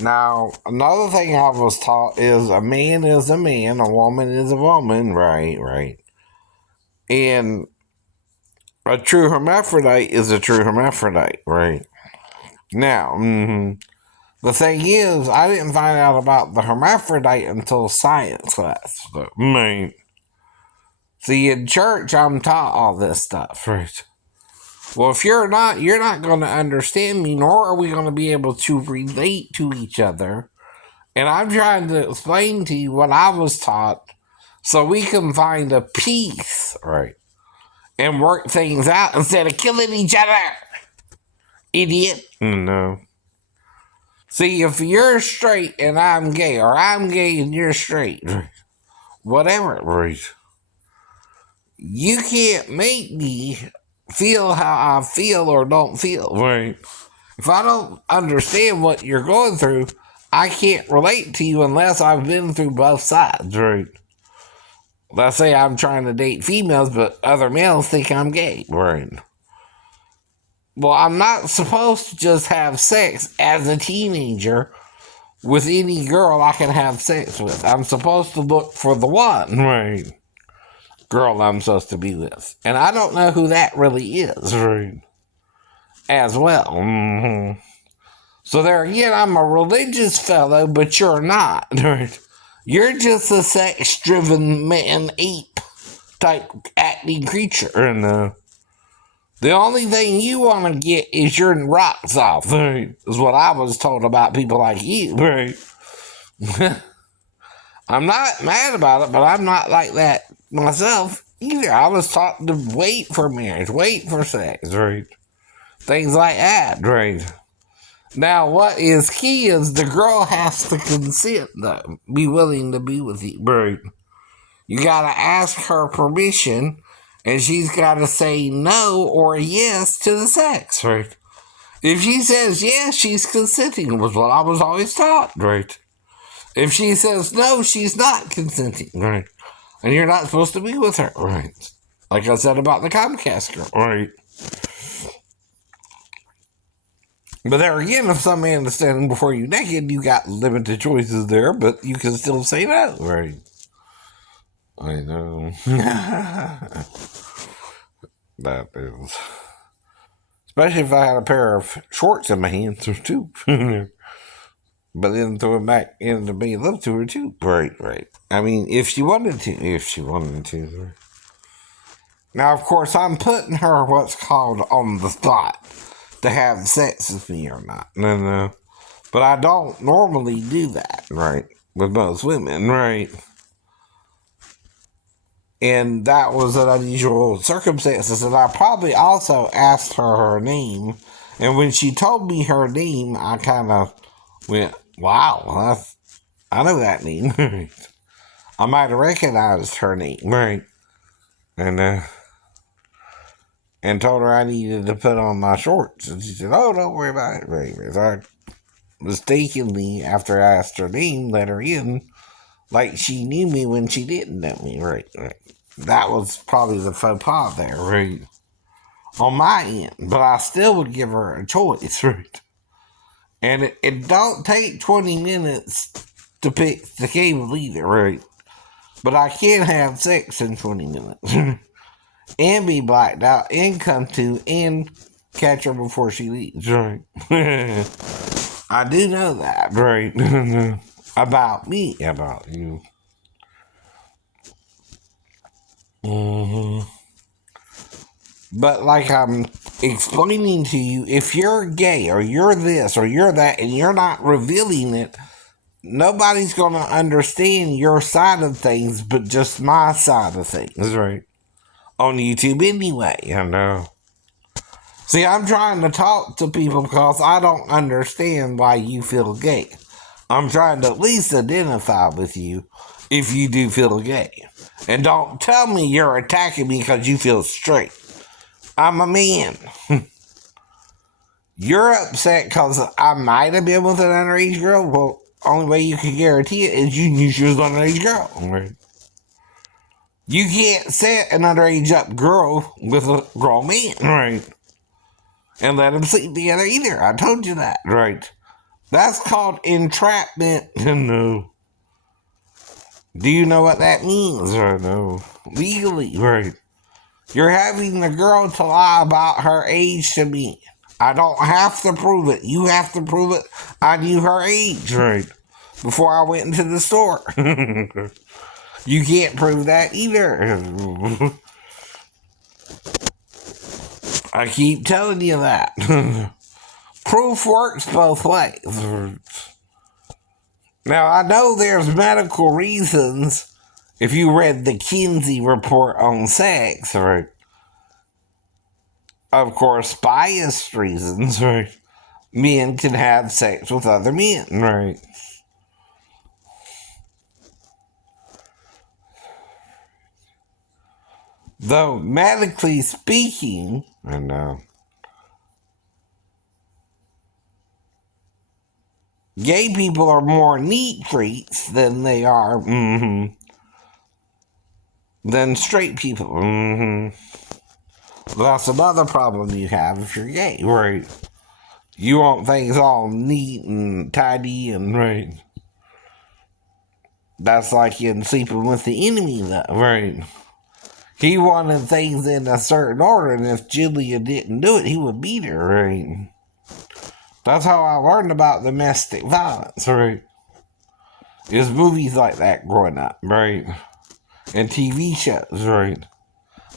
Now, another thing I was taught is a man is a man, a woman is a woman, right, right. And a true hermaphrodite is a true hermaphrodite, right? Now, the thing is, I didn't find out about the hermaphrodite until science class. But, see, in church, I'm taught all this stuff, right? Well, if you're not going to understand me, nor are we going to be able to relate to each other. And I'm trying to explain to you what I was taught so we can find a peace, right? And work things out instead of killing each other. Idiot. No. See, if you're straight and I'm gay, or I'm gay and you're straight, whatever, right? You can't make me feel how I feel or don't feel, right? If I don't understand what you're going through, I can't relate to you unless I've been through both sides, right? Let's say I'm trying to date females, but other males think I'm gay, right? Well, I'm not supposed to just have sex as a teenager with any girl I can have sex with. I'm supposed to look for the one, right? Girl I'm supposed to be with. And I don't know who that really is, right? As well. So there again, I'm a religious fellow, but you're not, right? You're just a sex-driven man-ape type acting creature, and the only thing you want to get is your rocks off, right? Is what I was told about people like you, right? I'm not mad about it, but I'm not like that myself either. I was taught to wait for marriage, wait for sex, right? Things like that, right? Now, what is key is the girl has to consent, though. Be willing to be with you, right? You gotta ask her permission, and she's gotta say no or yes to the sex, right? If she says yes, she's consenting, was what I was always taught, right? If she says no, she's not consenting, right? And you're not supposed to be with her, right? Like I said about the Comcast girl, right? But there again, if some man is standing before you naked, you got limited choices there, but you can still say no, right? I know. That is. Especially if I had a pair of shorts in my hands, or two. But then throw it back into being love to her, too. Right, right. I mean, if she wanted to. Now, of course, I'm putting her what's called on the spot to have sex with me or not. No. But I don't normally do that, right? With most women, right? And that was an unusual circumstances. And I probably also asked her name. And when she told me her name, I kind of went, wow, I know that name. I might have recognized her name, right? And told her I needed to put on my shorts. And she said, oh, don't worry about it. Right. So I mistakenly, after I asked her name, let her in like she knew me when she didn't know me. Right. That was probably the faux pas there, right? On my end. But I still would give her a choice, right? And it don't take 20 minutes to pick the cable either, right? But I can have sex in 20 minutes. And be blacked out and come to and catch her before she leaves, right? I do know that, right? About me, about you. But like I'm explaining to you, if you're gay or you're this or you're that and you're not revealing it, nobody's going to understand your side of things but just my side of things, right? On YouTube anyway, I know. See, I'm trying to talk to people because I don't understand why you feel gay. I'm trying to at least identify with you if you do feel gay. And don't tell me you're attacking me because you feel straight. I'm a man. You're upset because I might have been with an underage girl. Well, only way you can guarantee it is you knew she was an underage girl. Right? You can't set an underage up girl with a grown man, right? And let them sleep together either. I told you that, right? That's called entrapment. No. Do you know what that means? I know. Legally, right. You're having the girl to lie about her age to me. I don't have to prove it. You have to prove it. I knew her age, right, before I went into the store. You can't prove that either. I keep telling you that. Proof works both ways. Now, I know there's medical reasons. If you read the Kinsey report on sex, right? Of course, biased reasons, right? Men can have sex with other men, right? Though, medically speaking, I know, gay people are more neat freaks than they are, than straight people. That's another problem you have if you're gay, right? You want things all neat and tidy and right. That's like in Sleeping with the Enemy, though, right? He wanted things in a certain order, and if Julia didn't do it, he would beat her, right? That's how I learned about domestic violence, right? There's movies like that growing up, right? And TV shows, right?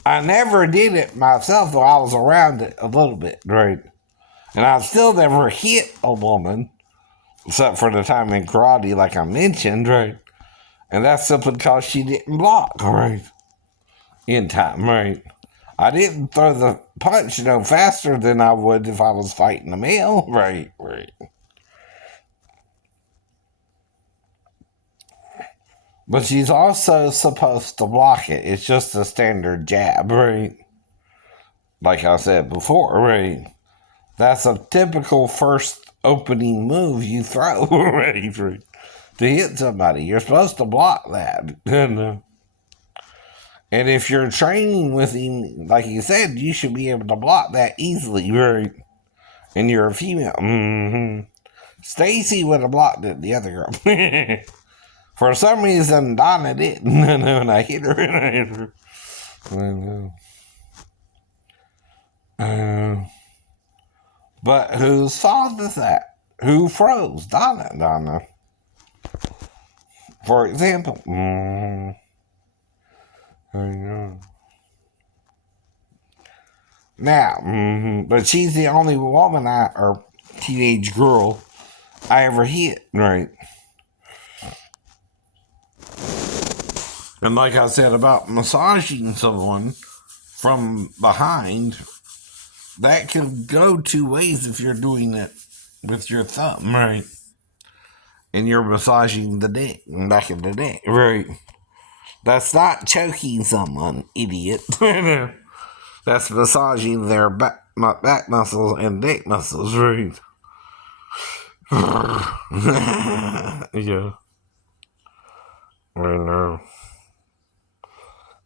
I never did it myself, though I was around it a little bit, right? And I still never hit a woman, except for the time in karate, like I mentioned, right? And that's simply because she didn't block, right? In time, right? I didn't throw the punch no faster than I would if I was fighting a male, right? But she's also supposed to block it. It's just a standard jab, right? Like I said before, right? That's a typical first opening move you throw, right? To hit somebody. You're supposed to block that. And if you're training with him, like you said, you should be able to block that easily, right? And you're a female. Stacy would have blocked it, the other girl. For some reason, Donna didn't. And I hit her. But whose fault is that? Who froze? Donna. For example. I know. Now, but she's the only woman or teenage girl I ever hit, right? And like I said about massaging someone from behind, that could go two ways if you're doing it with your thumb, right? And you're massaging the neck, back of the neck, right? That's not choking someone, idiot. That's massaging their back muscles and neck muscles, right? Yeah. I know.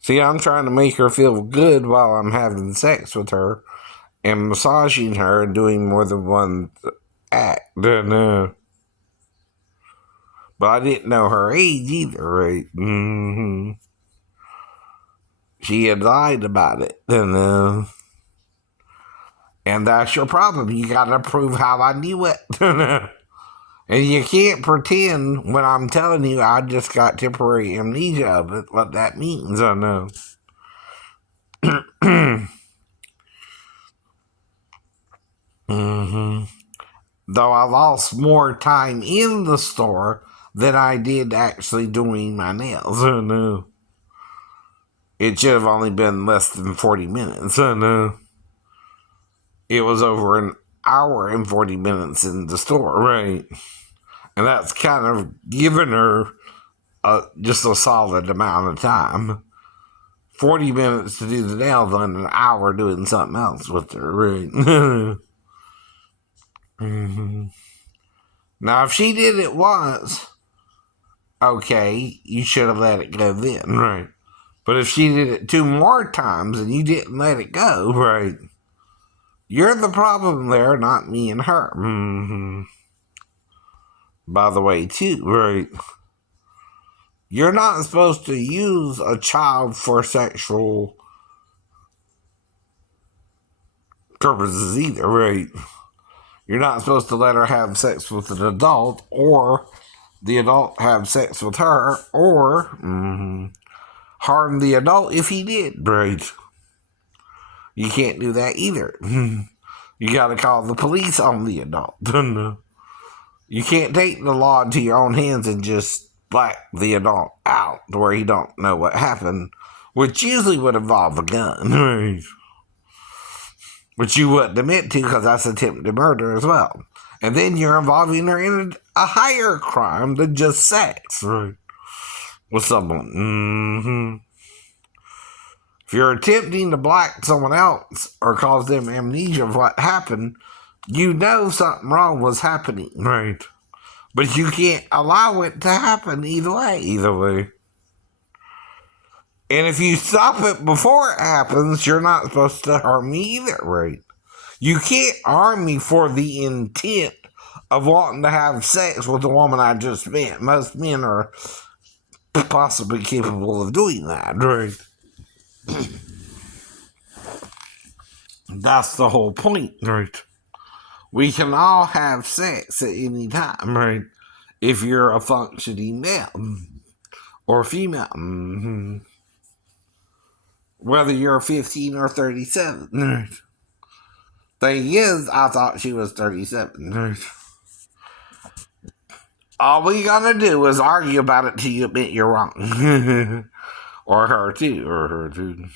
See, I'm trying to make her feel good while I'm having sex with her and massaging her and doing more than one act. But I didn't know her age either, right? She had lied about it. And that's your problem. You gotta prove how I knew it. And you can't pretend when I'm telling you I just got temporary amnesia of it, what that means, I know. Though I lost more time in the store than I did actually doing my nails, I know. It should have only been less than 40 minutes, I know. It was over an hour and 40 minutes in the store, right? And that's kind of giving her just a solid amount of time. 40 minutes to do the nails and an hour doing something else with her, right? Now, if she did it once, okay, you should have let it go then, right? But if she did it 2 more times and you didn't let it go, right? You're the problem there, not me and her. by the way, too, right? You're not supposed to use a child for sexual purposes either, right? You're not supposed to let her have sex with an adult, or the adult have sex with her, or harm the adult if he did, right? You can't do that either. You gotta call the police on the adult. You can't take the law into your own hands and just black the adult out to where he don't know what happened, which usually would involve a gun, right? Which you wouldn't admit to because that's attempted murder as well. And then you're involving her in a higher crime than just sex, right? With someone. If you're attempting to black someone else or cause them amnesia of what happened, you know something wrong was happening, right? But you can't allow it to happen either way. And if you stop it before it happens, you're not supposed to harm me either, right? You can't harm me for the intent of wanting to have sex with the woman I just met. Most men are possibly capable of doing that, right? That's the whole point, right? We can all have sex at any time, right? If you're a functioning male or female, whether you're 15 or 37, right? Thing is, I thought she was 37, right? All we gotta do is argue about it till you admit you're wrong. Or her too.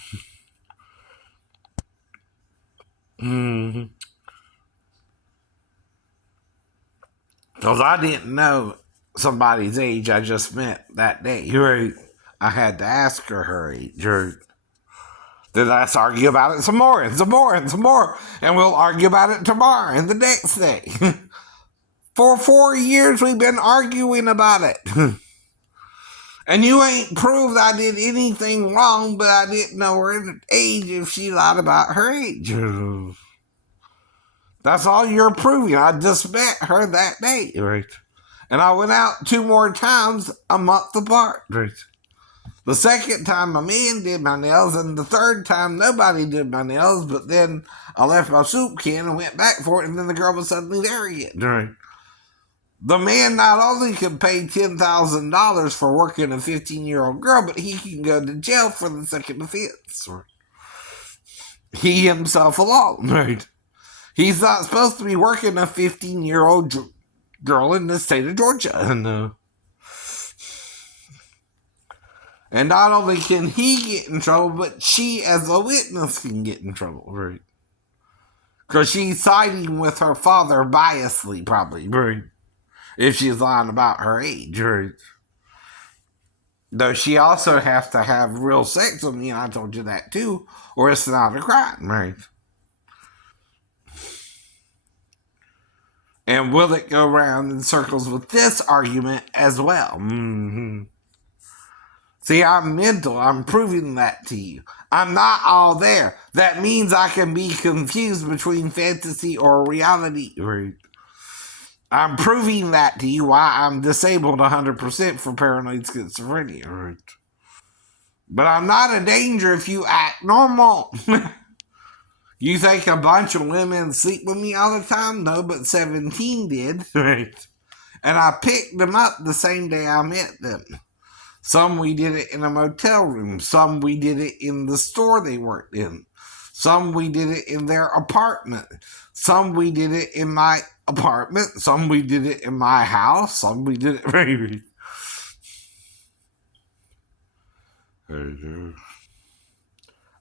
Because I didn't know somebody's age I just met that day. Right? I had to ask her age. Right? Then let's argue about it some more and some more and some more. And we'll argue about it tomorrow and the next day. For 4 years we've been arguing about it. And you ain't proved I did anything wrong, but I didn't know her age if she lied about her age. That's all you're proving. I just met her that day. Right. And I went out 2 more times a month apart. Right. The second time a man did my nails, and the third time nobody did my nails, but then I left my soup can and went back for it, and then the girl was suddenly there again. Right. The man not only can pay $10,000 for working a 15-year-old girl, but he can go to jail for the second offense. He himself alone. Right. He's not supposed to be working a 15-year-old girl in the state of Georgia. No. And not only can he get in trouble, but she as a witness can get in trouble. Right. Because she's siding with her father biasly, probably. Right. If she's lying about her age, right? Though she also has to have real sex with me, and I told you that too, or it's not a crime, right? And will it go round in circles with this argument as well? See, I'm mental. I'm proving that to you. I'm not all there. That means I can be confused between fantasy or reality, right? I'm proving that to you why I'm disabled 100% for paranoid schizophrenia. Right? But I'm not a danger if you act normal. You think a bunch of women sleep with me all the time? No, but 17 did. Right. And I picked them up the same day I met them. Some we did it in a motel room. Some we did it in the store they worked in. Some we did it in their apartment. Some we did it in my apartment. Some we did it in my house. Some we did it right.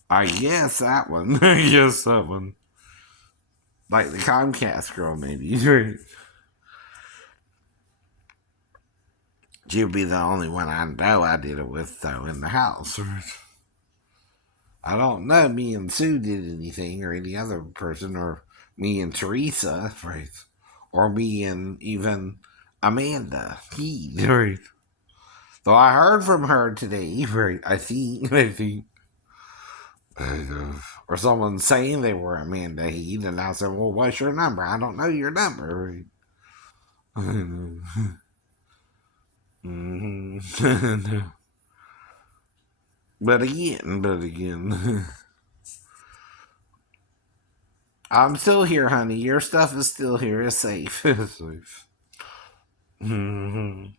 I guess that one. Yes, that one. Like the Comcast girl, maybe. She'll be the only one I know I did it with, though, in the house. I don't know me and Sue did anything, or any other person, or me and Teresa, right? Or me and even Amanda. Right? Though I heard from her today, right? I think. Or someone saying they were Amanda Heed, and I said, well, what's your number? I don't know your number. Right? Mm-hmm. but again, I'm still here, honey. Your stuff is still here. It's safe. It's safe. Mhm.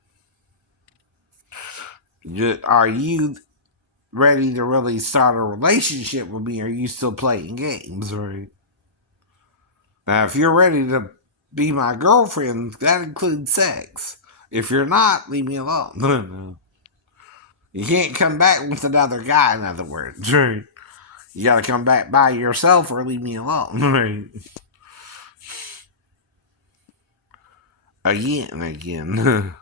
Are you ready to really start a relationship with me? Or are you still playing games, right? Now, if you're ready to be my girlfriend, that includes sex. If you're not, leave me alone. You can't come back with another guy, in other words. Right. You gotta come back by yourself or leave me alone. Right. Again and again.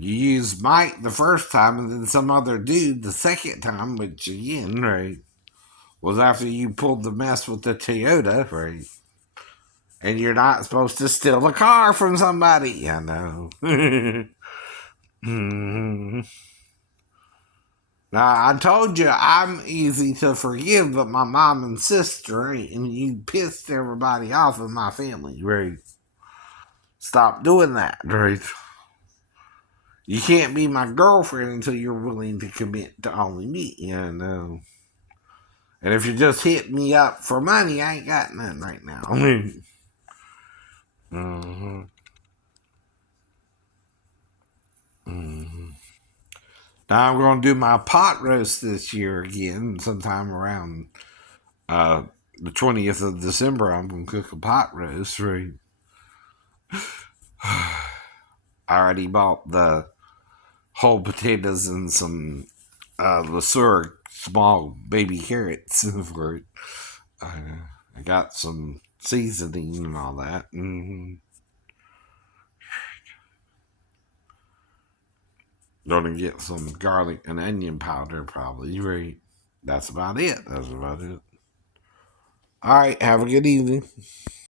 You used Mike the first time and then some other dude the second time, which again, right, was after you pulled the mess with the Toyota, right? And you're not supposed to steal a car from somebody. I know. Mhm. Now, I told you I'm easy to forgive, but my mom and sister ain't, and you pissed everybody off in my family, right? Stop doing that, right? You can't be my girlfriend until you're willing to commit to only me, you know. And if you just hit me up for money, I ain't got nothing right now. Mm-hmm. Mm-hmm. Now I'm going to do my pot roast this year again, sometime around uh, the 20th of December. I'm going to cook a pot roast. Right? I already bought the whole potatoes and some LeSueur small baby carrots for it. I got some seasoning and all that. Mm-hmm. Gonna get some garlic and onion powder, probably. Right. That's about it. That's about it. All right. Have a good evening.